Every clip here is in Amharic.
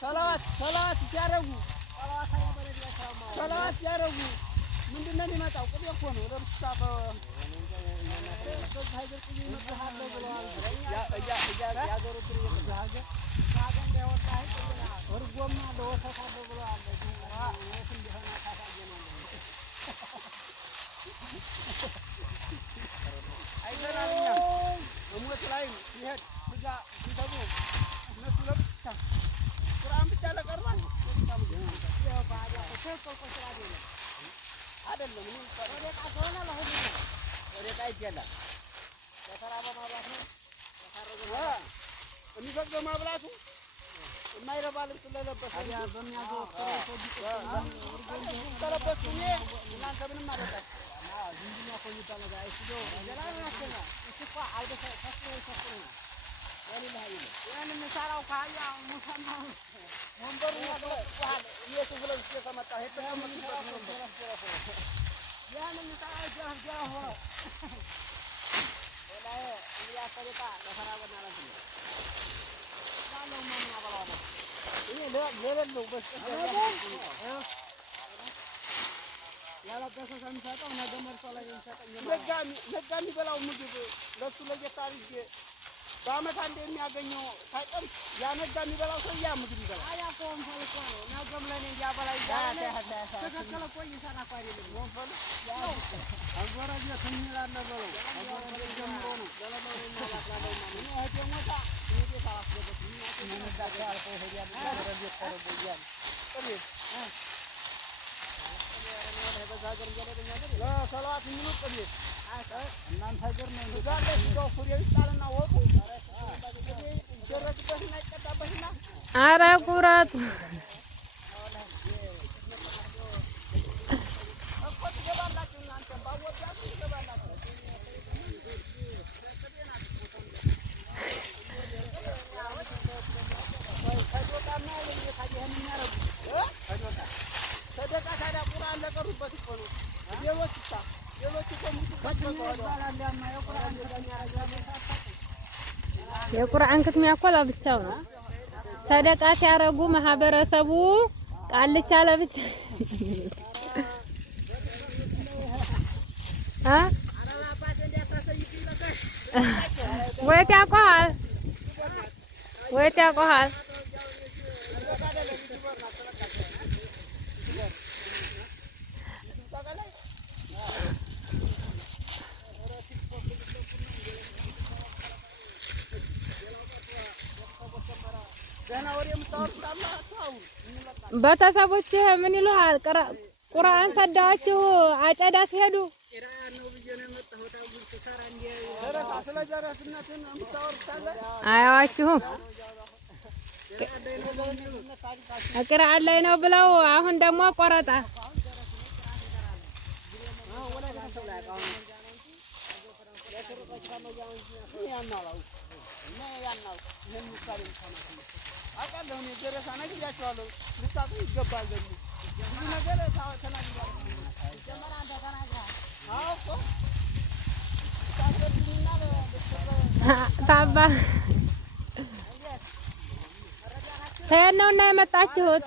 ሰላት ሲያረጉ ሰላት ሲያረጉ ምንድነው የሚመጣው? ቅቤ እኮ ነው። ለምሳሌ በዚህ ሀገር ቅቤ ይመጣል ብለዋል። ያገሩ ትሪ ሀገር እንዳይወጣ እርጎማ ለወተት አለ ብለዋል። ወተት እንዲሆነ ታሳየናል። አይተናልኛ እሞት ላይ ይሄድ ስጋ ሲተቡ እነሱ ለብቻ ቁርአን ብቻ ለቀርባል ያው ባዳ ተቆቆ አይደለም ምን ወደ ቃሶና ለሁሉ ወደ ቃ ይገላል ለተራበ ማብላት ነው ተካረገ የሚፈቅደው ማብላቱ የማይረባ ልብስ ለለበሰ ያ በሚያዘው ተለበሱ እናንተ ምንም አደረጋችሁ ዝምብኛ ቆይታ ነገር አይስዶ ገላናከና እኮ አልበሰ ተፈስሮ ወሊላ ይለ ያን መሳራው ካያ ሙሰማ ወንበሩ ያቀዋል የቱ ብለው ተመጣ የተቀመጡበት ወንበር ያን መሳራው ጃህ ሆ ወላሂ ያፈረታ ለፈራበና ለምን ባለው ማን ያበላው ይሄ ለሌለው በስተቀር ያላበሰ ሰምታጣው ነገ መርሶ ላይ እንሰጠኝ ነጋሚ በላው ምግብ ለሱ ለጌታ ልጅ በአመት አንድ የሚያገኘው ሳይቀር ያ ነጋሚ በላው ሰው ያ ምግብ ይበላል። አያቆም ፈልቆ ነው ነገም ለኔ ያበላ ይላል። ተከከለ ቆይ ይሰራ አይደለም ወንፈል ያው አጓራጅ ተኝላለ በለው አጓራጅ ጀምሮ ነው ለለማው ማላላለው ማን ነው እቴ ሞታ እኔ ታዋስበት ምን ነጋጋ አልፎ ሄዲያ ረብ ተረበያል ጥሪ በዛገር እያለኛ አይደል ለሰላት ምኑጥ ቤት እናንተ ሀገር ነው ዛሬ ሲጋው ፍሬ ይጣልና ወጡ ይደረግበትና ይቀጣበትና ኧረ ቁራቱ እኮ ትገባላችሁ እናንተ ባወጣችሁ ትገባላችሁ ከዶቃና የታየህን የሚያረጉ ከዶቃ ሰደቃ ታዲያ ቁርአን ለቀሩበት እኮ ነው። ሌሎች እኮ የቁርአን ክትሚያ እኮ ለብቻው ነው። ሰደቃ ሲያረጉ ማህበረሰቡ ቃልቻ ለብቻ ወይት ያቆሃል ወይት ያቆሃል ቤተሰቦች ምን ይሉሃል? ቁርአን ሰዳችሁ አጨዳ ሲሄዱ አያዋችሁም ቂራአት ላይ ነው ብለው አሁን ደግሞ ቆረጣ አቃለው ነው ደረሳ ነገር ያቻለው ልታቁ ይገባል ደግሞ ብዙ ነገር ተናግሯል ጀመራ አንተ ተናግራ አውቆ ታገድኝና ታባ ተየት ነውና የመጣችሁት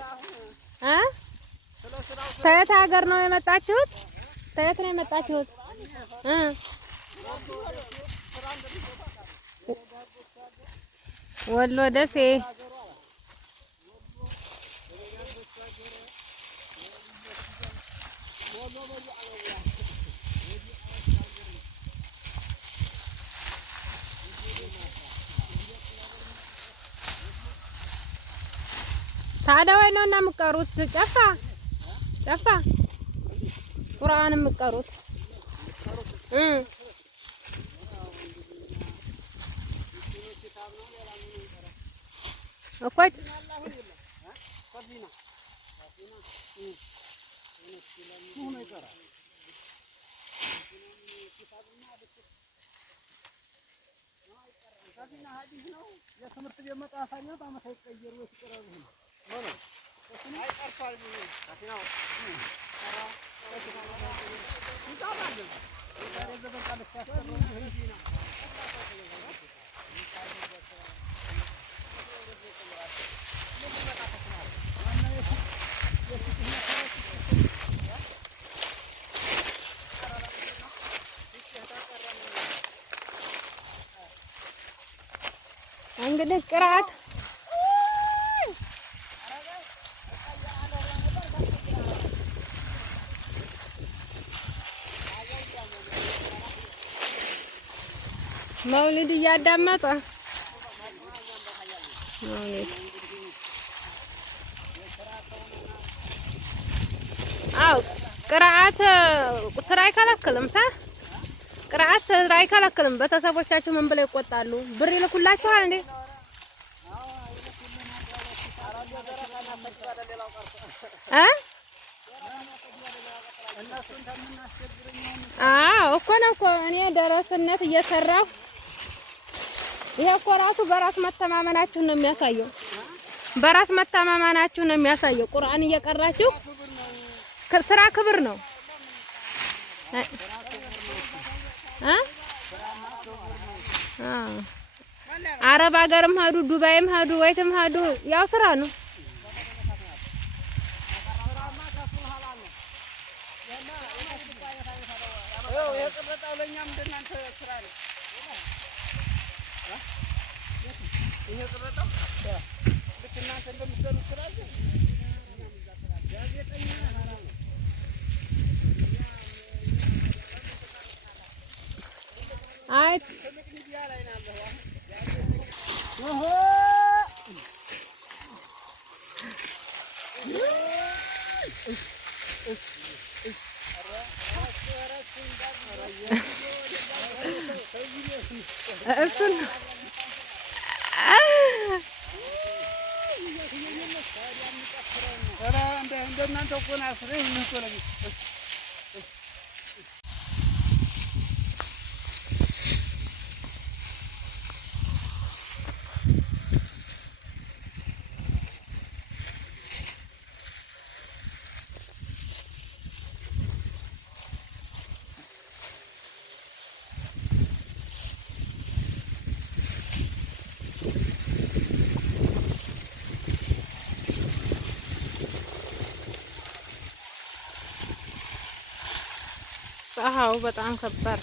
ተየት ሀገር ነው የመጣችሁት? ተየት ነው የመጣችሁት? ወሎ ደሴ ታዲያ ወይ ነውና የምትቀሩት ጨፋ ቁርአን የምትቀሩት እኮ የትምህርት ቤት መጽሐፋኛ በዓመት አይቀየሩ የተቀረሩ ነው። አይቀርቷል ነው እንግዲህ ቅርአት መውሊድ እያዳመጠ መውሊድ አው ቅርአት ስራ አይከለክልም። ቅርአት ስራ አይከለክልም። ቤተሰቦቻችሁ ምን ብለው ይቆጣሉ? ብር ይልኩላችኋል እንዴ? አዎ እኮ ነው እኮ እኔ ደረስነት እየሰራሁ ይሄ እኮ ራሱ በራስ መተማመናችሁን ነው የሚያሳየው። በራስ መተማመናችሁን ነው የሚያሳየው። ቁርአን እየቀራችሁ ስራ ክብር ነው። አረብ ሀገርም ሄዱ፣ ዱባይም ሄዱ፣ ወይትም ሄዱ ያው ስራ ነው። አይ እሱን እንደናንተ እኮ ነው አስሬ ምን ተለኝ ፀሐዩ በጣም ከባድ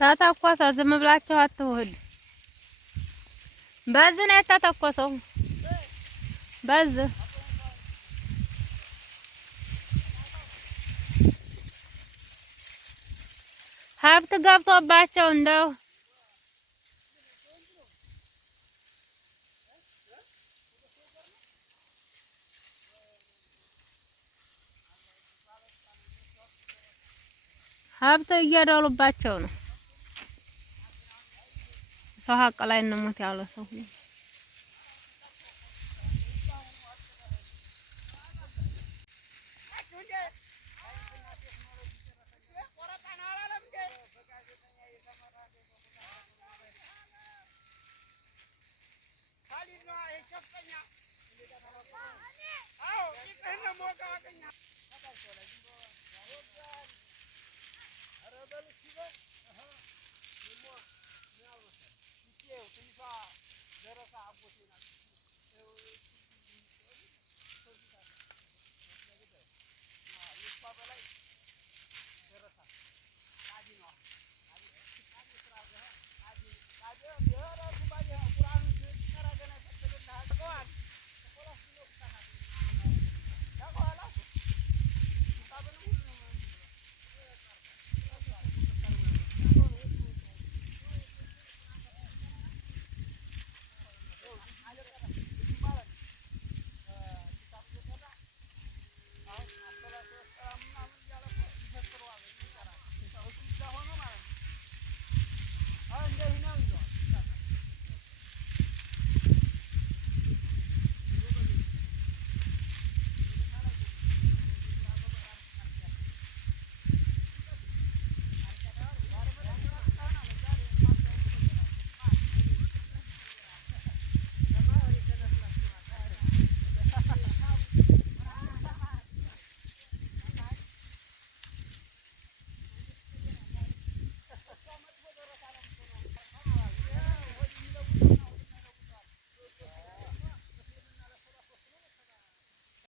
ተተኮሰ። ዝም ብላችሁ አትውህዱ። በዚህ ነው የተተኮሰው። በዚህ ሀብት ገብቶባቸው እንደው ሀብት እየደሉባቸው ነው። ሰው ሀቅ ላይ እንሙት ያለ ሰው Oh,